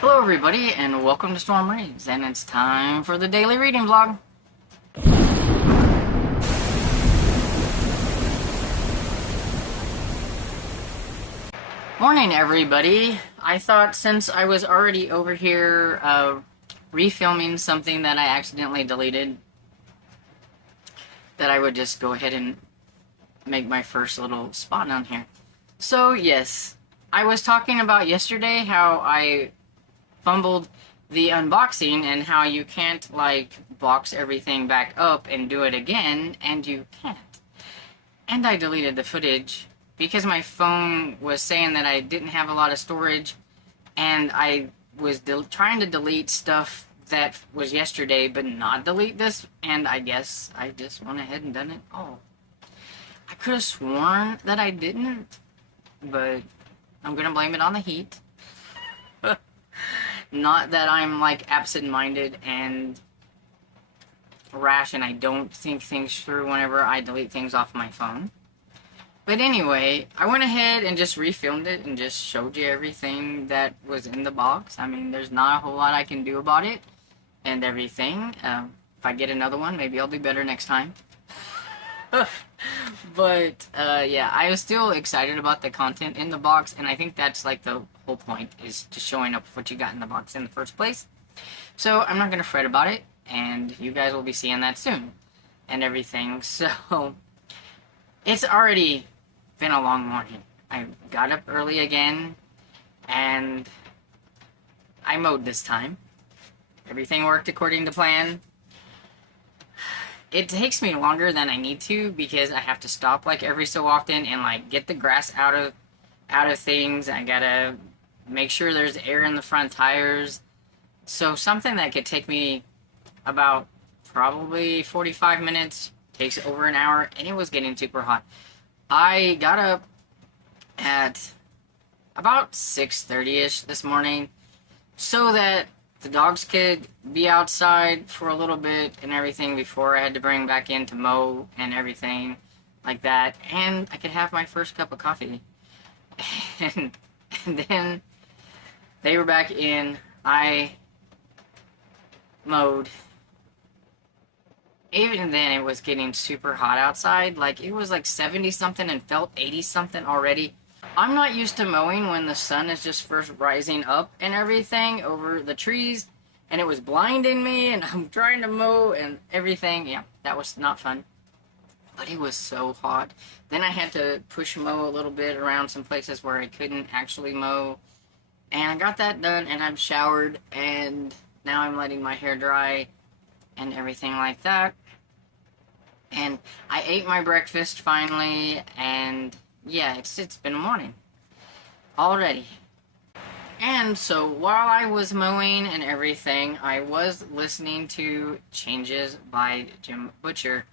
Hello everybody and welcome to Storm Reads, and it's time for the daily reading vlog. Morning everybody. I thought since I was already over here refilming something that I accidentally deleted, that I would just go ahead and make my first little spot on here. So yes, I was talking about yesterday how I fumbled the unboxing and how you can't like box everything back up and do it again, and you can't. And I deleted the footage because my phone was saying that I didn't have a lot of storage, and I was trying to delete stuff that was yesterday but not delete this, and I guess I just went ahead and done it all. I could have sworn that I didn't, but I'm gonna blame it on the heat. Not that I'm like absent-minded and rash and I don't think things through whenever I delete things off my phone. But anyway, I went ahead and just refilmed it and just showed you everything that was in the box. I mean, there's not a whole lot I can do about it and everything. If I get another one, maybe I'll do better next time. But yeah, I was still excited about the content in the box, and I think that's like the whole point, is just showing up what you got in the box in the first place. So I'm not gonna fret about it, and you guys will be seeing that soon and everything. So it's already been a long morning. I got up early again and I mowed this time. Everything worked according to plan. It takes me longer than I need to because I have to stop like every so often and like get the grass out of things. I gotta make sure there's air in the front tires. So something that could take me about probably 45 minutes takes over an hour, and it was getting super hot. I got up at about 6:30ish this morning so that the dogs could be outside for a little bit and everything before I had to bring back in to mow and everything like that, and I could have my first cup of coffee. And then they were back in. I mowed. Even then, it was getting super hot outside. Like, it was like 70 something and felt 80 something already. I'm not used to mowing when the sun is just first rising up and everything over the trees, and it was blinding me, and I'm trying to mow and everything. Yeah, that was not fun. But it was so hot. Then I had to push mow a little bit around some places where I couldn't actually mow. And I got that done, and I'm showered, and now I'm letting my hair dry and everything like that. And I ate my breakfast finally, and yeah, it's been a morning already. And so while I was mowing and everything, I was listening to Changes by Jim Butcher.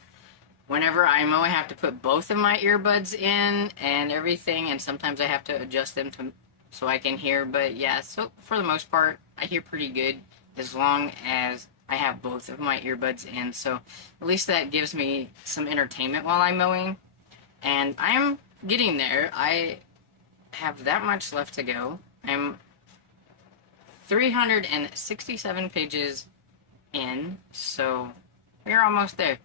Whenever I mow, I have to put both of my earbuds in and everything, and sometimes I have to adjust them so I can hear. But yeah, so for the most part, I hear pretty good as long as I have both of my earbuds in, so at least that gives me some entertainment while I'm mowing. And I'm getting there. I have that much left to go. I'm 367 pages in, so we're almost there.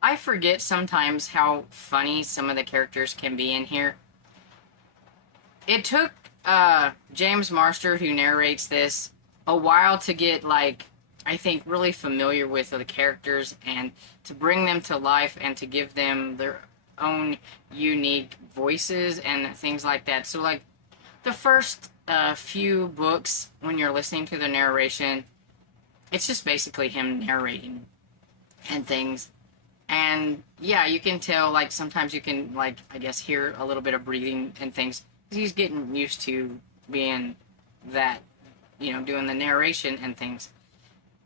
I forget sometimes how funny some of the characters can be in here. It took James Marster, who narrates this, a while to get, like, I think, really familiar with the characters and to bring them to life and to give them their own unique voices and things like that. So, like, the first few books, when you're listening to the narration, it's just basically him narrating and things. And, yeah, you can tell, like, sometimes you can, like, I guess, hear a little bit of breathing and things. He's getting used to being that, you know, doing the narration and things.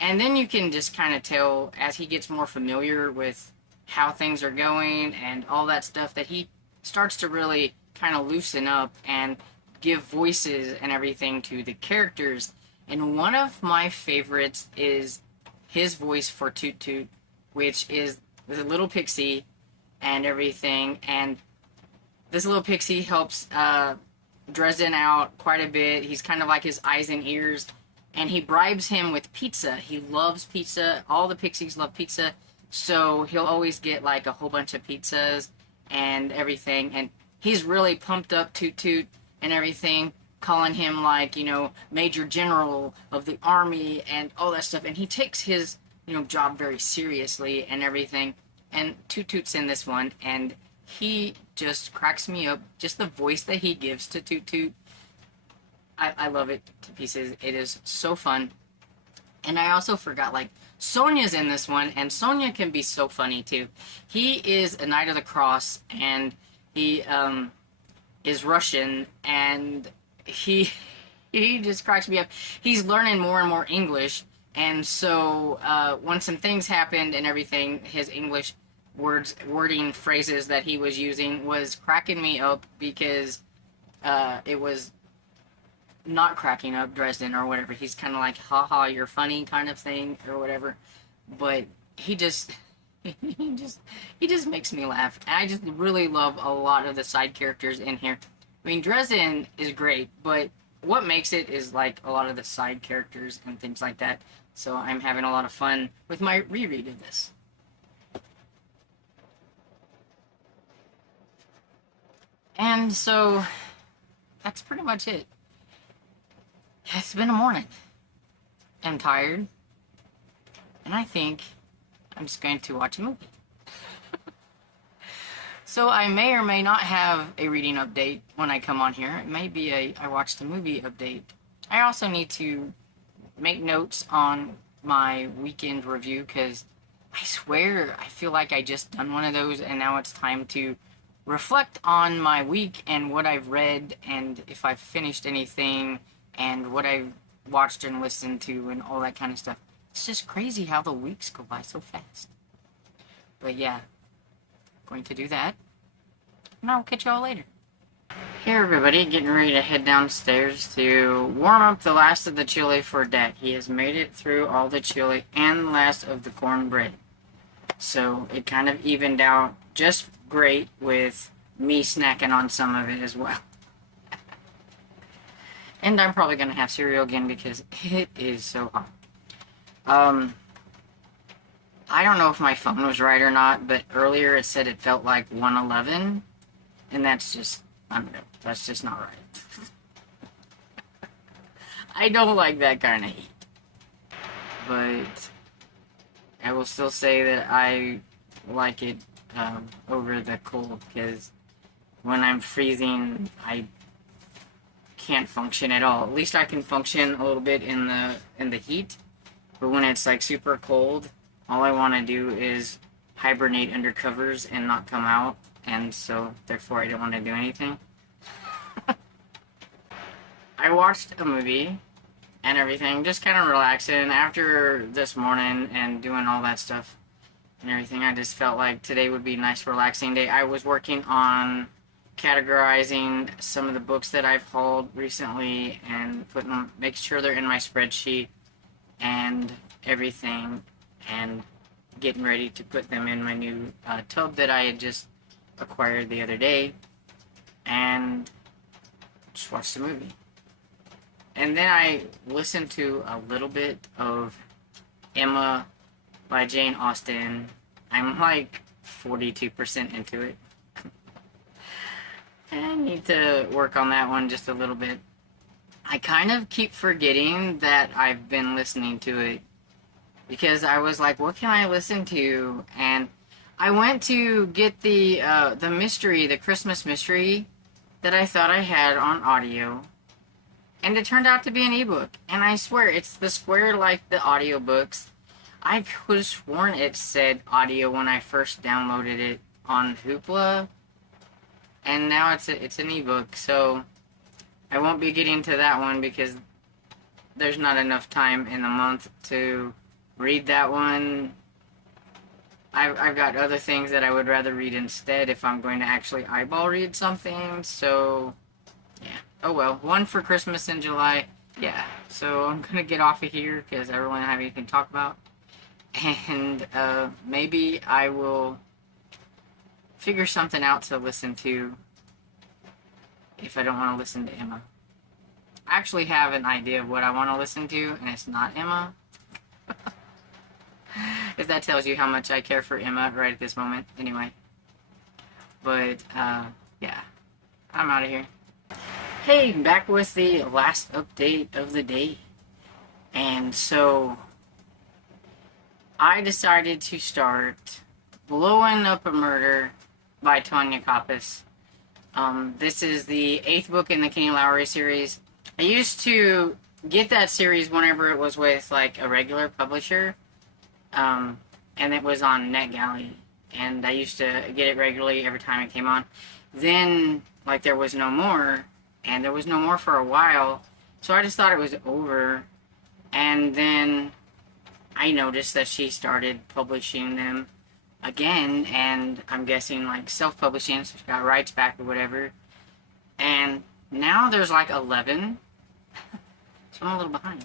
And then you can just kind of tell, as he gets more familiar with how things are going and all that stuff, that he starts to really kind of loosen up and give voices and everything to the characters. And one of my favorites is his voice for Toot Toot, which is the little pixie and everything. And this little pixie helps Dresden out quite a bit. He's kind of like his eyes and ears, and he bribes him with pizza. He loves pizza. All the pixies love pizza, so he'll always get like a whole bunch of pizzas and everything. And he's really pumped up Toot Toot and everything, calling him like, you know, Major General of the Army and all that stuff. And he takes his, you know, job very seriously and everything. And Toot Toot's in this one, and he just cracks me up. Just the voice that he gives to Toot Toot, I love it to pieces. It is so fun. And I also forgot, like, Sonya's in this one, and Sonya can be so funny too. He is a Knight of the Cross, and he is Russian, and he he just cracks me up. He's learning more and more English, and so when some things happened and everything, his English wording phrases that he was using was cracking me up, because it was not cracking up Dresden or whatever. He's kind of like, haha, you're funny kind of thing or whatever. But he just he just makes me laugh. And I just really love a lot of the side characters in here. I mean, Dresden is great, but what makes it is like a lot of the side characters and things like that. So I'm having a lot of fun with my reread of this. And so that's pretty much it. It's been a morning. I'm tired. And I think I'm just going to watch a movie. So I may or may not have a reading update when I come on here. It may be a I watched a movie update. I also need to make notes on my weekend review, because I swear I feel like I just done one of those, and now it's time to reflect on my week and what I've read and if I've finished anything and what I've watched and listened to and all that kind of stuff. It's just crazy how the weeks go by so fast. But yeah, going to do that, and I'll catch y'all later. Hey everybody, getting ready to head downstairs to warm up the last of the chili for Dad. He has made it through all the chili and last of the cornbread. So it kind of evened out just great with me snacking on some of it as well. And I'm probably going to have cereal again because it is so hot. I don't know if my phone was right or not, but earlier it said it felt like 111, and that's just, I don't know, that's just not right. I don't like that kind of heat. But I will still say that I like it over the cold, because when I'm freezing, I can't function at all. At least I can function a little bit in the heat, but when it's like super cold, all I want to do is hibernate under covers and not come out, and so therefore I don't want to do anything. I watched a movie and everything, just kind of relaxing after this morning and doing all that stuff and everything. I just felt like today would be a nice relaxing day. I was working on categorizing some of the books that I've hauled recently and putting them, making sure they're in my spreadsheet and everything, and getting ready to put them in my new tub that I had just acquired the other day, and just watched the movie. And then I listened to a little bit of Emma by Jane Austen. I'm like 42% into it. I need to work on that one just a little bit. I kind of keep forgetting that I've been listening to it, because I was like, what can I listen to? And I went to get the mystery, the Christmas mystery that I thought I had on audio, and it turned out to be an ebook. And I swear, it's the square like the audiobooks. I could have sworn it said audio when I first downloaded it on Hoopla, and now it's an ebook. So I won't be getting to that one because there's not enough time in the month to read that one. I've got other things that I would rather read instead if I'm going to actually eyeball read something. So yeah, oh well, one for Christmas in July. Yeah, so I'm gonna get off of here because I really don't have anything to talk about, and maybe I will figure something out to listen to if I don't want to listen to Emma. I actually have an idea of what I want to listen to, and it's not Emma. If that tells you how much I care for Emma right at this moment. Anyway. But, yeah. I'm out of here. Hey, back with the last update of the day. And so, I decided to start Blowing Up a Murder by Tonya Kappas. This is the 8th book in the Kenny Lowry series. I used to get that series whenever it was with, like, a regular publisher. And it was on NetGalley. And I used to get it regularly every time it came on. Then, like, there was no more. And there was no more for a while. So I just thought it was over. And then I noticed that she started publishing them again. And I'm guessing, like, self-publishing. So she got rights back or whatever. And now there's, like, 11. So I'm a little behind.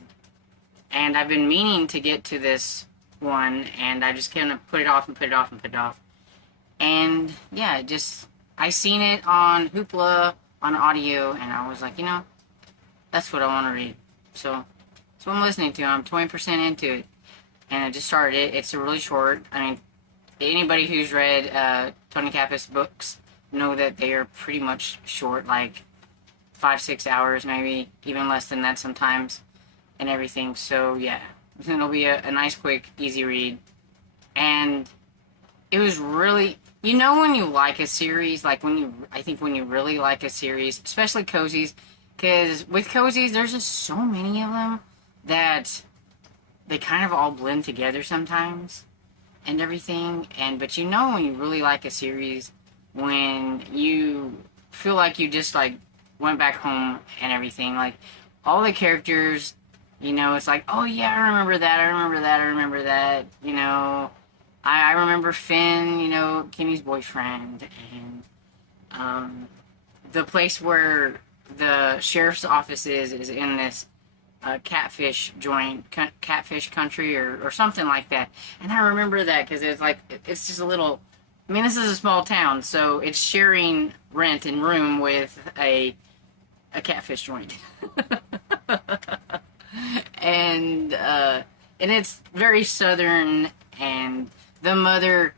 And I've been meaning to get to this one, and I just kind of put it off and put it off and put it off. And yeah, I seen it on Hoopla on audio, and I was like, you know, that's what I want to read. So that's what I'm listening to. I'm 20% into it, and I just started it. It's really short. I mean, anybody who's read Tonya Kappas books know that they are pretty much short, like 5-6 hours, maybe even less than that sometimes, and everything. So yeah. It'll be a nice, quick, easy read. And it was really, you know, when you like a series, like I think when you really like a series, especially cozies, because with cozies, there's just so many of them that they kind of all blend together sometimes and everything. But you know when you really like a series, when you feel like you just, like, went back home and everything, like, all the characters. You know, it's like, oh yeah, I remember that, I remember that, I remember that, you know. I remember Finn, you know, Kenny's boyfriend, and the place where the sheriff's office is in this catfish joint, catfish country, or something like that. And I remember that because it's like, it's just a little, I mean, this is a small town, so it's sharing rent and room with a catfish joint. And it's very southern, and the mother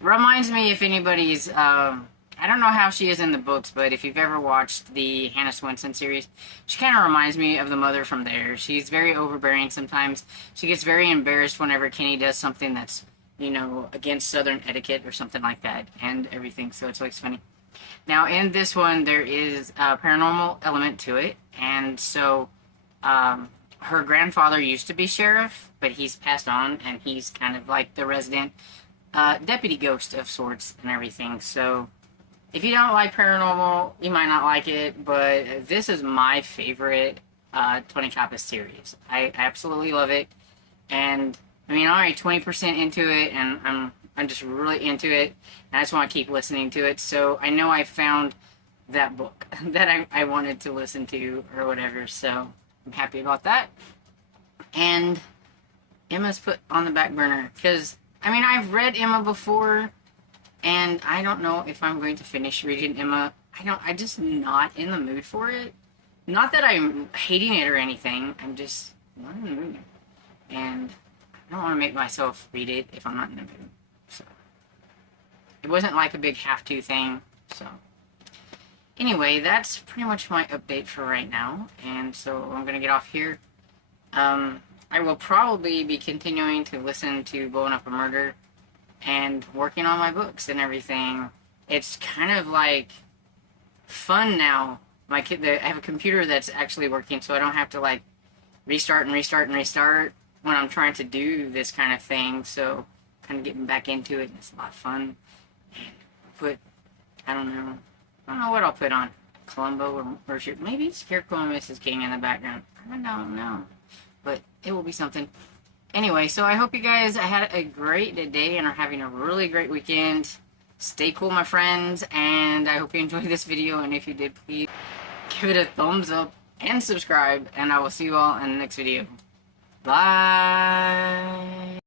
reminds me, if anybody's, I don't know how she is in the books, but if you've ever watched the Hannah Swenson series, she kind of reminds me of the mother from there. She's very overbearing sometimes. She gets very embarrassed whenever Kenny does something that's, you know, against southern etiquette or something like that, and everything, so it's always funny. Now, in this one, there is a paranormal element to it, and so, her grandfather used to be sheriff, but he's passed on, and he's kind of like the resident deputy ghost of sorts and everything. So if you don't like paranormal, you might not like it, but this is my favorite Tonya Kappas series. I absolutely love it, and I mean, I'm already 20% into it, and I'm just really into it, and I just want to keep listening to it. So I know I found that book that I wanted to listen to or whatever, so I'm happy about that. And Emma's put on the back burner, because, I mean, I've read Emma before, and I don't know if I'm going to finish reading Emma. I'm just not in the mood for it. Not that I'm hating it or anything, I'm just not in the mood. And I don't want to make myself read it if I'm not in the mood. So, it wasn't like a big have-to thing, so. Anyway, that's pretty much my update for right now, and so I'm gonna get off here. I will probably be continuing to listen to Blowing Up a Murder and working on my books and everything. It's kind of like fun now. I have a computer that's actually working, so I don't have to, like, restart and restart and restart when I'm trying to do this kind of thing. So kind of getting back into it, and it's a lot of fun. And I don't know what I'll put on. Columbo or maybe Scarecrow and Mrs. King in the background. I don't know. But it will be something. Anyway, so I hope you guys had a great day and are having a really great weekend. Stay cool, my friends, and I hope you enjoyed this video, and if you did, please give it a thumbs up and subscribe, and I will see you all in the next video. Bye!